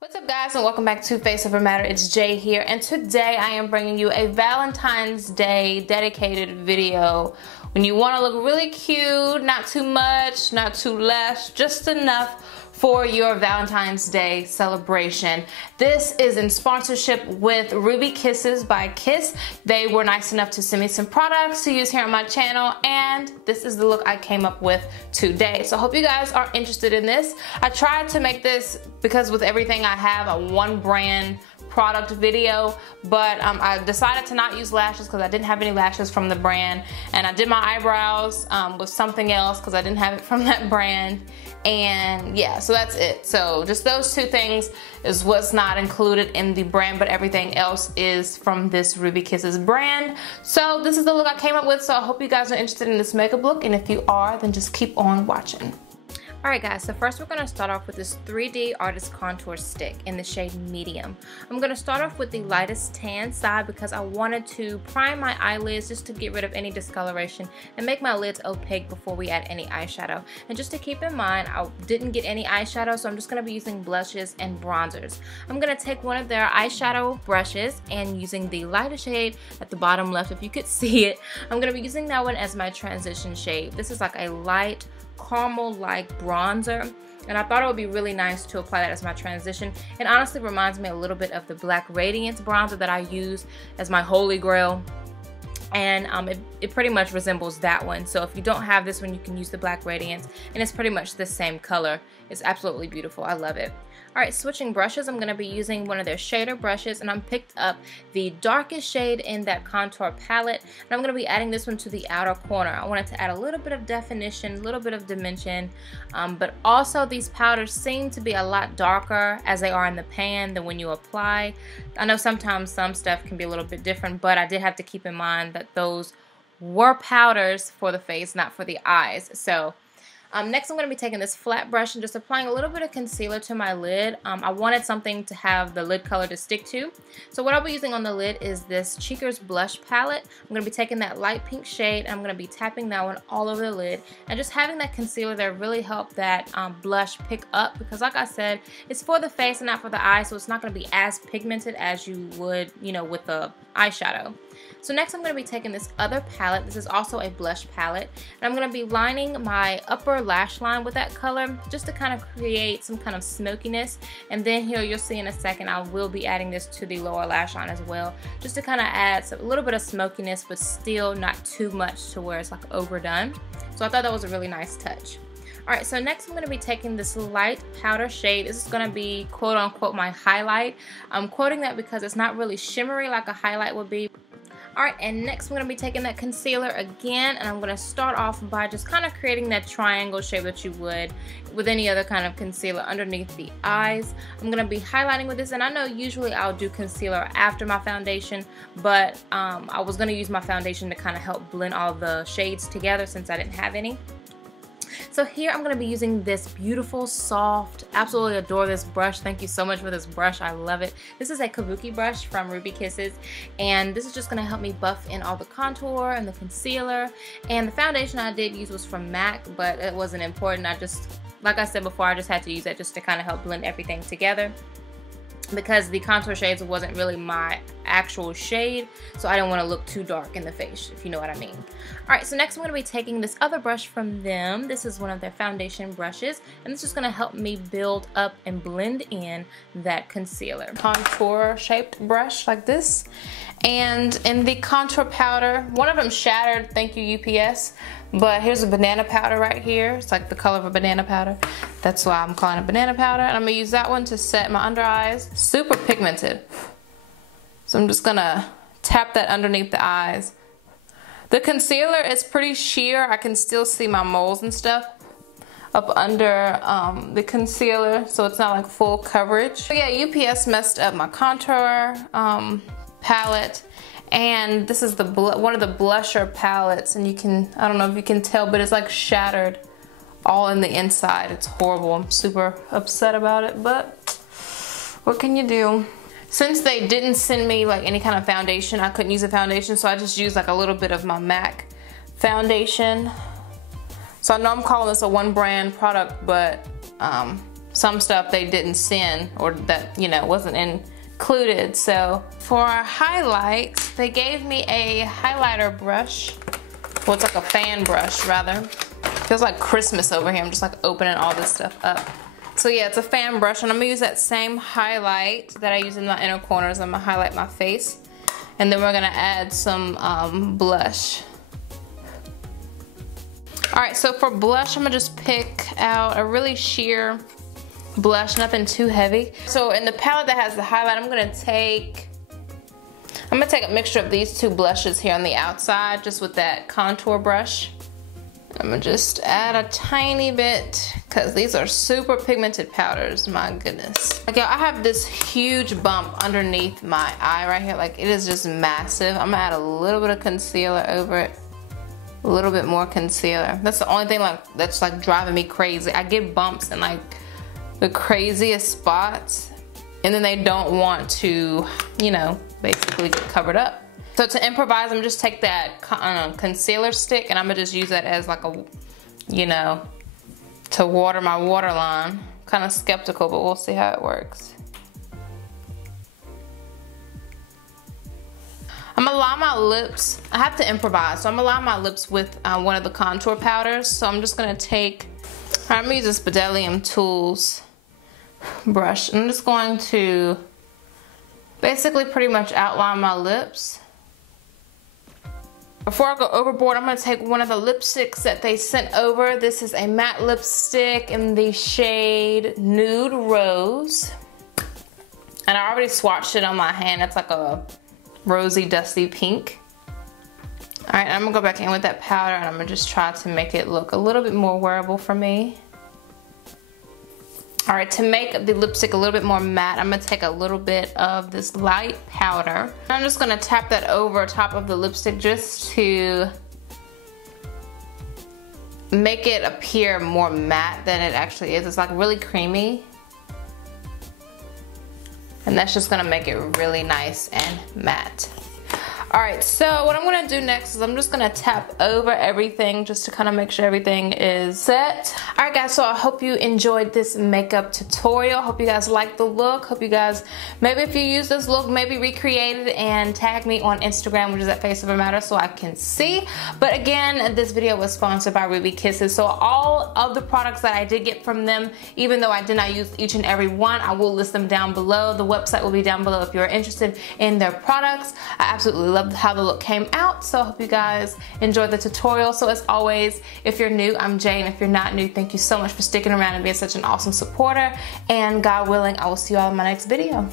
What's up guys, and welcome back to FaceOverMatter. It's Jay here, and today I am bringing you a Valentine's Day dedicated video when you want to look really cute, not too much, not too less, just enough for your Valentine's Day celebration. This is in sponsorship with Ruby Kisses by Kiss. They were nice enough to send me some products to use here on my channel, and this is the look I came up with today. So I hope you guys are interested in this. I tried to make this, because with everything I have, a one brand product video, but I decided to not use lashes because I didn't have any lashes from the brand, and I did my eyebrows with something else because I didn't have it from that brand, and yeah, so that's it. So just those two things is what's not included in the brand, but everything else is from this Ruby Kisses brand. So this is the look I came up with, so I hope you guys are interested in this makeup look, and if you are, then just keep on watching. Alright guys, so first we're going to start off with this 3D Artist Contour Stick in the shade Medium. I'm going to start off with the lightest tan side because I wanted to prime my eyelids just to get rid of any discoloration and make my lids opaque before we add any eyeshadow. And just to keep in mind, I didn't get any eyeshadow, so I'm just going to be using blushes and bronzers. I'm going to take one of their eyeshadow brushes and using the lighter shade at the bottom left, if you could see it, I'm going to be using that one as my transition shade. This is like a light caramel-like bronzer, and I thought it would be really nice to apply that as my transition. It honestly reminds me a little bit of the Black Radiance bronzer that I use as my holy grail, and it pretty much resembles that one. So if you don't have this one, you can use the Black Radiance, and it's pretty much the same color. It's absolutely beautiful. I love it. Alright, switching brushes, I'm going to be using one of their shader brushes, and I'm picked up the darkest shade in that contour palette, and I'm going to be adding this one to the outer corner. I wanted to add a little bit of definition, a little bit of dimension, but also these powders seem to be a lot darker as they are in the pan than when you apply. I know sometimes some stuff can be a little bit different, but I did have to keep in mind that those were powders for the face, not for the eyes. So next I'm going to be taking this flat brush and just applying a little bit of concealer to my lid. I wanted something to have the lid color to stick to. So what I'll be using on the lid is this Cheekers blush palette. I'm going to be taking that light pink shade, and I'm going to be tapping that one all over the lid. And just having that concealer there really helped that blush pick up, because like I said, it's for the face and not for the eye, so it's not going to be as pigmented as you would, you know, with the eyeshadow. So next I'm going to be taking this other palette. This is also a blush palette, and I'm going to be lining my upper lash line with that color just to kind of create some kind of smokiness. And then here you'll see in a second I will be adding this to the lower lash line as well, just to kind of add a little bit of smokiness, but still not too much to where it's like overdone. So I thought that was a really nice touch. Alright, so next I'm going to be taking this light powder shade. This is going to be quote unquote my highlight. I'm quoting that because it's not really shimmery like a highlight would be. Alright, and next I'm going to be taking that concealer again, and I'm going to start off by just kind of creating that triangle shape that you would with any other kind of concealer underneath the eyes. I'm going to be highlighting with this, and I know usually I'll do concealer after my foundation, but I was going to use my foundation to kind of help blend all the shades together since I didn't have any. So here I'm going to be using this beautiful, soft, absolutely adore this brush. Thank you so much for this brush. I love it. This is a kabuki brush from Ruby Kisses, and this is just going to help me buff in all the contour and the concealer. And the foundation I did use was from MAC, but it wasn't important. I just, like I said before, I just had to use that just to kind of help blend everything together, because the contour shades wasn't really my actual shade, so I didn't want to look too dark in the face, if you know what I mean. Alright, so next I'm going to be taking this other brush from them. This is one of their foundation brushes, and this is going to help me build up and blend in that concealer. Contour shaped brush like this, and in the contour powder, one of them shattered, thank you UPS, but here's a banana powder right here. It's like the color of a banana powder. That's why I'm calling it banana powder, and I'm going to use that one to set my under eyes. Super pigmented. So I'm just going to tap that underneath the eyes. The concealer is pretty sheer. I can still see my moles and stuff up under the concealer, so it's not like full coverage. So yeah, UPS messed up my contour palette, and this is one of the blusher palettes, and you can, I don't know if you can tell, but it's like shattered all in the inside. It's horrible. I'm super upset about it, but what can you do? Since they didn't send me like any kind of foundation, I couldn't use a foundation, so I just used like a little bit of my MAC foundation. So I know I'm calling this a one brand product, but some stuff they didn't send, or that, you know, wasn't included. So for our highlights, they gave me a highlighter brush. Well, it's like a fan brush rather. Feels like Christmas over here. I'm just like opening all this stuff up. So yeah, it's a fan brush, and I'm gonna use that same highlight that I use in my inner corners. I'm gonna highlight my face, and then we're gonna add some blush. All right, so for blush, I'm gonna just pick out a really sheer blush, nothing too heavy. So in the palette that has the highlight, I'm gonna take a mixture of these two blushes here on the outside, just with that contour brush. I'm gonna just add a tiny bit, because these are super pigmented powders, my goodness. Like, I have this huge bump underneath my eye right here. Like, it is just massive. I'm gonna add a little bit of concealer over it. A little bit more concealer. That's the only thing that's like driving me crazy. I get bumps in like the craziest spots, and then they don't want to, you know, basically get covered up. So to improvise, I'm just take that concealer stick, and I'm gonna just use that as like a, you know, to water my waterline. Kind of skeptical, but we'll see how it works. I'm gonna line my lips. I have to improvise, so I'm gonna line my lips with one of the contour powders. So I'm just gonna take, I'm gonna use this Bedelium Tools brush. I'm just going to basically pretty much outline my lips. Before I go overboard, I'm gonna take one of the lipsticks that they sent over. This is a matte lipstick in the shade Nude Rose. And I already swatched it on my hand. It's like a rosy, dusty pink. All right, I'm gonna go back in with that powder, and I'm gonna just try to make it look a little bit more wearable for me. All right, to make the lipstick a little bit more matte, I'm gonna take a little bit of this light powder. I'm just gonna tap that over top of the lipstick just to make it appear more matte than it actually is. It's like really creamy. And that's just gonna make it really nice and matte. All right, so what I'm gonna do next is I'm just gonna tap over everything just to kind of make sure everything is set. All right, guys, so I hope you enjoyed this makeup tutorial. Hope you guys liked the look. Hope you guys, maybe if you use this look, maybe recreate it and tag me on Instagram, which is at FaceOverMatter, so I can see. But again, this video was sponsored by Ruby Kisses. So all of the products that I did get from them, even though I did not use each and every one, I will list them down below. The website will be down below if you're interested in their products. I absolutely love how the look came out, so I hope you guys enjoyed the tutorial. So as always, if you're new, I'm Jay, and if you're not new, thank you so much for sticking around and being such an awesome supporter, and God willing, I will see you all in my next video.